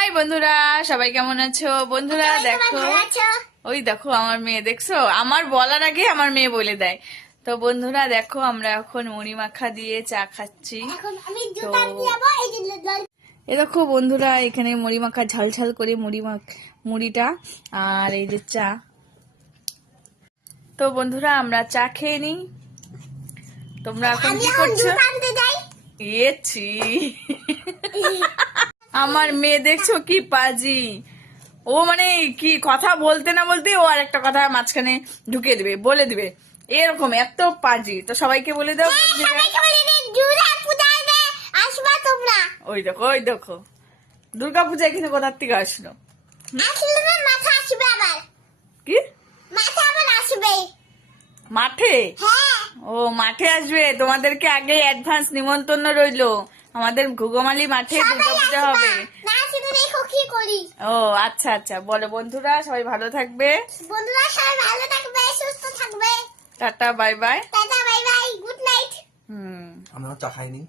High বন্ধুরা, সবাই কেমন আছো? বন্ধুরা দেখো, ওই দেখো আমার মেয়ে, দেখছো? আমার বলার আগে আমার মেয়ে বলে দেয়। তো বন্ধুরা দেখো, আমরা এখন মুড়ি মাখা দিয়ে চা খাচ্ছি। তো এ দেখো বন্ধুরা, এখানে মুড়ি মাখা ঝাল ঝাল করে মুড়িটা আর এই যে চা। তো বন্ধুরা আমরা চা খেয়ে নিই। তোমরা এখন কি করছো? এছি আমার মেয়ে দেখছো কি পাজি। ও মানে কি কথা বলতে না বলতে ও আর একটা কথা মাঝখানে ঢুকে দিবে, বলে দিবে, এরকম এত পাজি। তো সবাইকে বলে দাও। ওই দেখো ওই দেখো, দুর্গা পূজা এখানে কোথার থেকে আসলো? কি মাঠে? ও মাঠে আসবে, তোমাদেরকে আগে অ্যাডভান্স নিমন্ত্রণ রইলো। আমাদের ঘুঘুমালি মাঠে দুর্গাপূজা হবে। ও আচ্ছা আচ্ছা, বলো বন্ধুরা সবাই ভালো থাকবে। Tata bye bye. আমরা চা খাইনি।